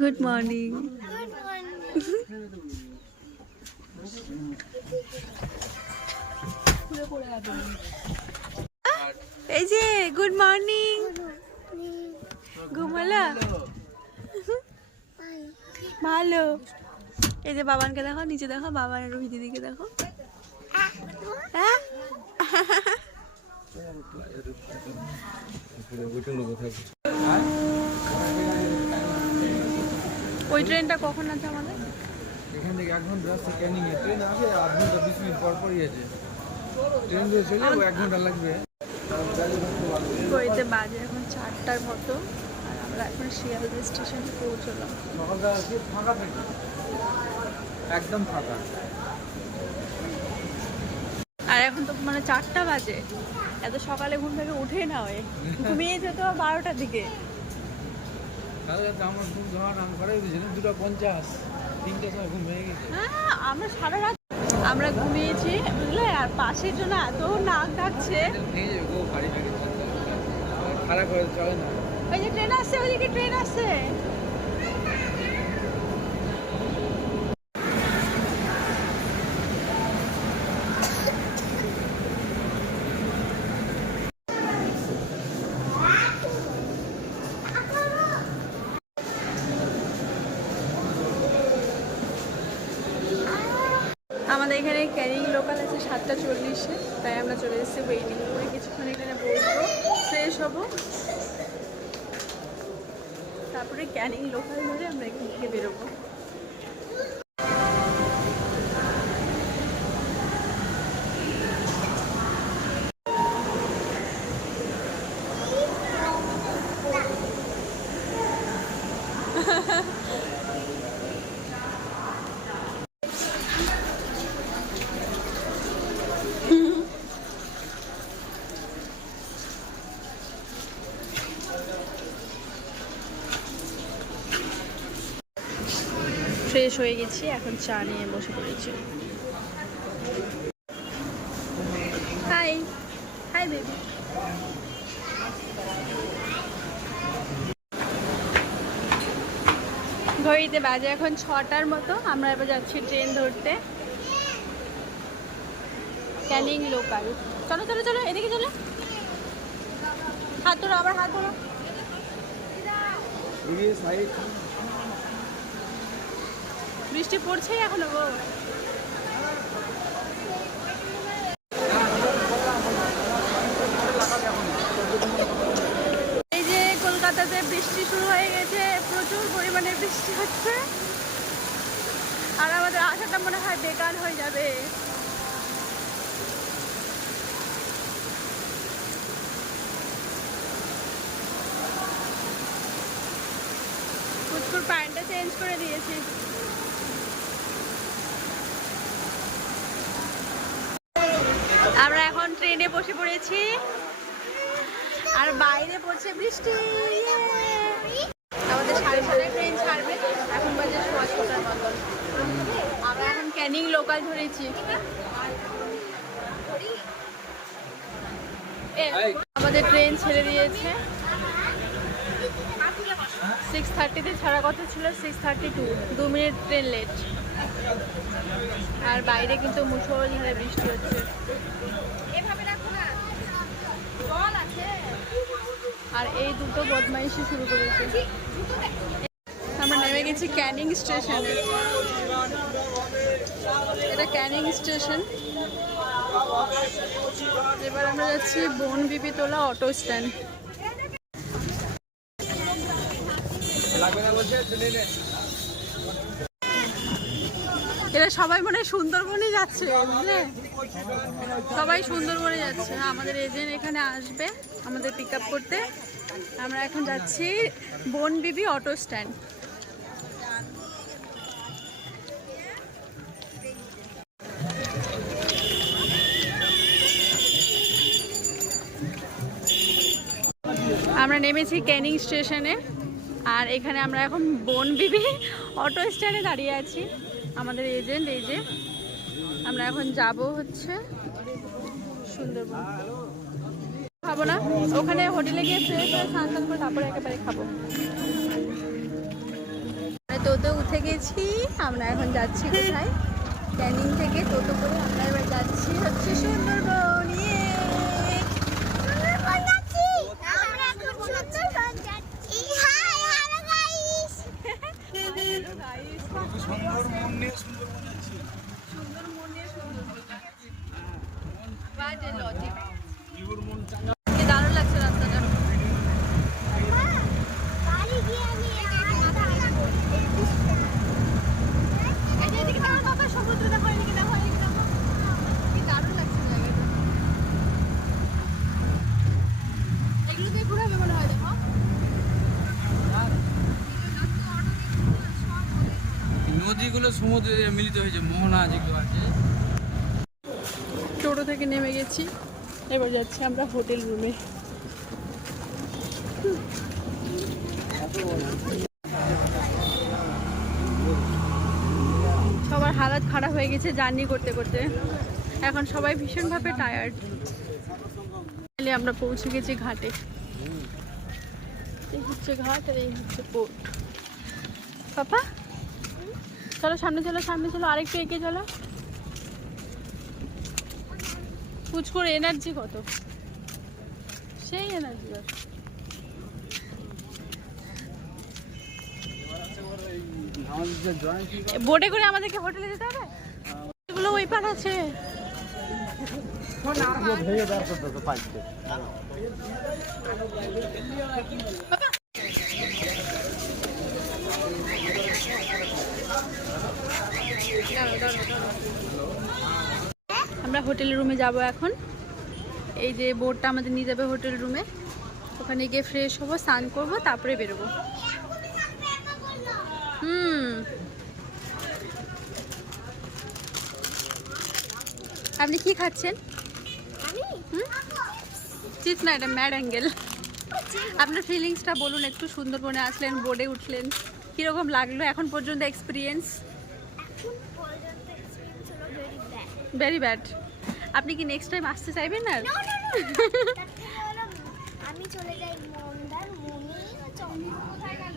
Good morning এই যে good morning ঘুমালা? ভালো। এই যে বাবানকে দেখো, নিচে দেখো, বাবান রুহি দিদিকে দেখো। হ্যাঁ? ওই ট্রেনটা কখন আছে আমাদের? এখান থেকে এক ঘণ্টা রাস্তা ক্যানিং এ। ট্রেন আসে আধ ঘণ্টা বিশ মিনিট পর পরই আছে। ট্রেন দিয়ে চলে এক ঘণ্টা লাগবে। গড়িতে বাজে এখন চারটার মতো আর আমরা এখন শিয়ালদা স্টেশনে পৌঁছলাম। সকালবেলা কি ফাঁকা একদম ফাঁকা। আর এখন তো মানে চারটা বাজে। এত সকালে ঘুম থেকে উঠে না ওই। ঘুমিয়ে যেত বারোটার দিকে। তো আমার হ্যাঁ আমরা সারা রাত আমরা ঘুমিয়েছি বুঝলে? আর পাশের জন্য এত নাক ডাকছে। খারাপ হয়ে চলে না। ওই যে ট্রেন আসছে ওইদিকে ট্রেন আসছে আমাদের এখানে ক্যারিং লোকাল আছে সাতটা চল্লিশে, তাই আমরা চলে এসেছি ওয়েটিং করে কিছুক্ষণ এখানে বসবো ফ্রেশ হব। তারপরে ক্যানিং লোকাল ধরে আমরা এখান থেকে বেরোবো। ফ্রেশ হয়ে গেছি, এখন চা নিয়ে বসে পড়েছি। হাই হাই বেবি ঘড়িতে বাজে এখন ছটার মতো, আমরা এবার যাচ্ছি ট্রেন ধরতে। ক্যানিং লোকাল চলো চলো চলো, এদিকে চলো। হাত ধরো আবার হাত ধরো বৃষ্টি পড়ছেই এখনও গো এই যে কলকাতাতে বৃষ্টি শুরু হয়ে গেছে, প্রচুর পরিমাণে বৃষ্টি হচ্ছে। আর আমাদের আশাটা মনে হয় বেকার হয়ে যাবে। প্যান্টটা চেঞ্জ করে দিয়েছি আমরা এখন ট্রেনে বসে পড়েছি। আর বাইরে পড়ছে বৃষ্টি। আমাদের সাড়ে ছটায় ট্রেন ছাড়বে। এখন বাজে সোয়া ছটার মতন। আমরা এখন ক্যানিং লোকাল ধরেছি। আমাদের ট্রেন ছেড়ে দিয়েছে। সিক্স থার্টিতে ছাড়া কথা ছিল সিক্স থার্টি টু দু মিনিট ট্রেন লেট আর বাইরে কিন্তু মুসলধারে বৃষ্টি হচ্ছে। আর এই দুটো বদমাইশি শুরু করেছে। আমরা নেমে গেছি ক্যানিং স্টেশনে। এটা ক্যানিং স্টেশন। এবার আমরা যাচ্ছি বন বিপিতলা অটো স্ট্যান্ড। এরা সবাই মনে হয় সুন্দরবনে যাচ্ছে বুঝলে? সবাই সুন্দরবনে যাচ্ছে। হ্যাঁ, আমাদের এজেন্ট এখানে আসবে আমাদের পিক করতে। আমরা এখন যাচ্ছি বন বিবি অটো স্ট্যান্ড। আমরা নেমেছি ক্যানিং স্টেশনে, আর এখানে আমরা এখন বন বিবি অটো স্ট্যান্ডে দাঁড়িয়ে আছি। আমাদের এজেন্ট, এই যে, আমরা এখন যাব হচ্ছে সুন্দরবন। খাব না। ওখানে হোটেলে গিয়ে ফ্রেশ হয়ে স্নান টান করে তারপরে একেবারে খাব। তোতো উঠে গেছি আমরা এখন যাচ্ছি কোথায়? ক্যানিং থেকে টোটো করে আমরা এবার যাচ্ছি হচ্ছে সুন্দরবন ইয়ে। আমরা এখন সুন্দরবন যাচ্ছি হাই হ্যালো গাইস সুন্দরবন নিয়ে সুন্দরবন যাচ্ছি লিবুর মন কি দারুণ লাগছে রাস্তাটা বাড়ি গিয়ে আমি এই যে এদিকে তাকাও বাবা, সমুদ্র দেখো, এদিকে দেখো, এদিকে দেখো। কি দারুণ লাগছে জায়গাটা। এগুলো দিয়ে ঘোরাবে মনে হয় দেখো। নদীগুলো সমুদ্রে মিলিত হয়েছে, মোহনা যেগুলো আছে। টোটো থেকে নেমে গেছি। এবার যাচ্ছি আমরা হোটেল রুমে। সবার হালাত খারাপ হয়ে গেছে জার্নি করতে করতে। এখন সবাই ভীষণভাবে টায়ার্ড আমরা পৌঁছে গেছি ঘাটে। এই হচ্ছে ঘাট আর এই হচ্ছে পোর্ট পাপা? চলো সামনে চলো সামনে চলো আরেকটু এগিয়ে চলো। পুচকুর এনার্জি কত? সেই এনার্জি বোটে করে আমাদেরকে হোটেলে যেতে হবে? এগুলো ওই পার আছে। বাবা। আমরা হোটেল রুমে যাব এখন। এই যে বোর্ডটা আমাদের নিয়ে যাবে হোটেল রুমে। ওখানে গিয়ে ফ্রেশ হব স্নান করব তারপরে বেরোবো। হুম। আপনি কি খাচ্ছেন? চিপস না এটা ম্যাড অ্যাঙ্গেল আপনার ফিলিংসটা বলুন একটু সুন্দরবনে আসলেন বোর্ডে উঠলেন। কীরকম লাগল এখন পর্যন্ত এক্সপিরিয়েন্স এখন পর্যন্ত এক্সপেরিয়েন্স হলো ভেরি ব্যাড আপনি কি নেক্সট টাইম আসতে চাইবেন না আমি চলে যাই মন্দার মনি চন্দ্র কোথায় গেল